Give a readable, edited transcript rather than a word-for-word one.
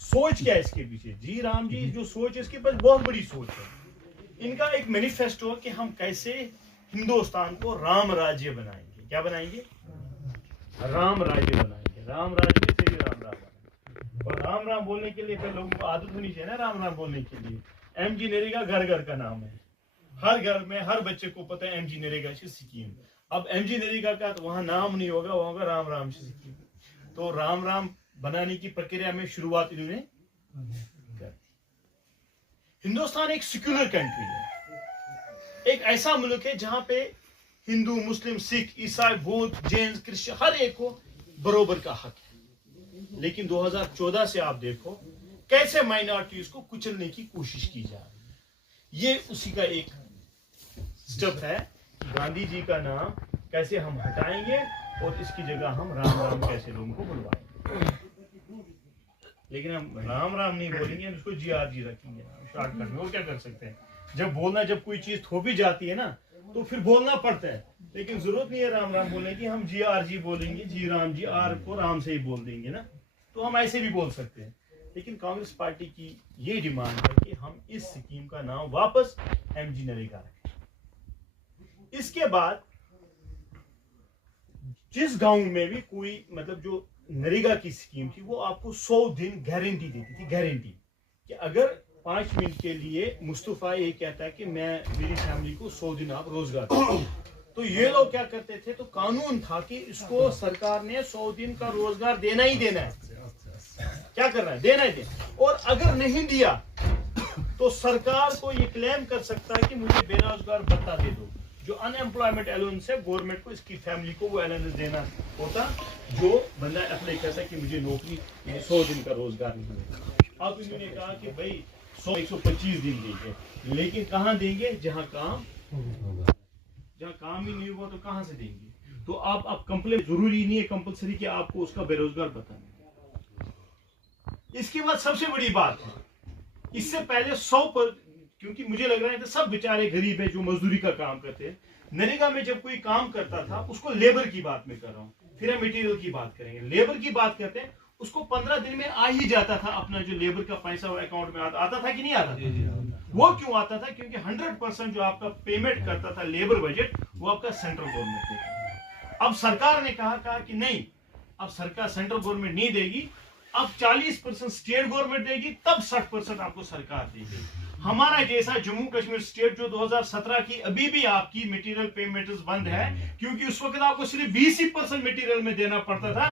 सोच क्या है इसके पीछे? जी राम जी जो सोच है इसके पास बहुत बड़ी सोच है। इनका एक मैनिफेस्टो कि हम कैसे हिंदुस्तान को राम राज्य बनाएंगे। क्या बनाएंगे? राम राज्य बनाएंगे। राम राज्य में श्री राम राम बनाएंगे। और राम राम बोलने के लिए फिर लोगों को आदत होनी चाहिए ना राम राम बोलने के लिए। एमजी नरेगा घर घर का नाम है, हर घर में हर बच्चे को पता है एमजी नरेगा की स्कीम। अब एमजी नरेगा का तो वहां नाम नहीं होगा, वहां होगा राम राम की स्कीम। तो राम राम बनाने की प्रक्रिया में शुरुआत इन्होंने कर दी। हिंदुस्तान एक सेक्युलर कंट्री है, एक ऐसा मुल्क है जहां पे हिंदू, मुस्लिम, सिख, ईसाई, बौद्ध, जैन, क्रिश्चियन हर एक को बरोबर का हक है। लेकिन 2014 से आप देखो कैसे माइनॉरिटीज को कुचलने की कोशिश की जा रही है। ये उसी का एक स्टेप है। गांधी जी का नाम कैसे हम हटाएंगे और इसकी जगह हम राम राम कैसे लोगों को बुलवाएंगे। लेकिन हम राम राम नहीं बोलेंगे, हम इसको जी आर जी रखेंगे शॉर्टकट में। और क्या कर सकते हैं? जब कोई चीज थोपी जाती है ना तो फिर बोलना पड़ता है। लेकिन जरूरत नहीं है राम राम बोलने की, हम जी आर जी बोलेंगे। जी राम जी, आर को राम से ही बोल देंगे ना, तो हम ऐसे भी बोल सकते हैं। लेकिन कांग्रेस पार्टी की ये डिमांड है कि हम इस स्कीम का नाम वापस एमजी नरेगा रखें। इसके बाद जिस गांव में भी कोई मतलब जो नरेगा की स्कीम थी वो आपको 100 दिन गारंटी देती थी। गारंटी कि अगर 5 मिनट के लिए मुस्तफा ये कहता है कि मेरी फैमिली को 100 दिन आप रोजगार तो ये लोग क्या करते थे, तो कानून था कि इसको सरकार ने 100 दिन का रोजगार देना ही देना है। क्या करना है? देना ही देना। और अगर नहीं दिया तो सरकार को ये क्लेम कर सकता है कि मुझे बेरोजगार भत्ता दे दो। जो अनएम्प्लॉयमेंट अलाउंस है गवर्नमेंट को, इसकी फैमिली को वो अलाउंस देना होता जो बंदा अप्लाई करता है कि मुझे नौकरी 100 दिन का रोजगार नहीं मिलेगा। अब इन्होंने कहा कि भाई 125 दिन देंगे, लेकिन कहाँ देंगे? जहाँ काम ही नहीं हुआ तो कहाँ से देंगे? तो आप कंप्लेन जरूरी नहीं है कंपलसरी कि आपको उसका बेरोजगार बताना। इसके बाद सबसे बड़ी बात है, इससे पहले 100 पर, क्योंकि मुझे लग रहा है कि सब बेचारे गरीब है जो मजदूरी का काम करते हैं। नरेगा में जब कोई काम करता था उसको लेबर की बात में कर रहा हूँ, फिर हम मटेरियल की बात करेंगे। लेबर की बात करते हैं, उसको 15 दिन में आ ही जाता था अपना जो लेबर का पैसा वो अकाउंट में आता था कि नहीं आता था? वो क्यों आता था? क्योंकि 100% जो आपका पेमेंट करता था लेबर बजट वो आपका सेंट्रल गवर्नमेंट देगा। अब सरकार ने कहा कि नहीं, अब सरकार सेंट्रल गवर्नमेंट नहीं देगी, अब 40% स्टेट गवर्नमेंट देगी, तब 60% आपको सरकार देगी। हमारा जैसा जम्मू कश्मीर स्टेट जो 2017 की अभी भी आपकी मटेरियल पेमेंट्स बंद है, क्योंकि उस वक्त आपको सिर्फ 20% मटेरियल में देना पड़ता था।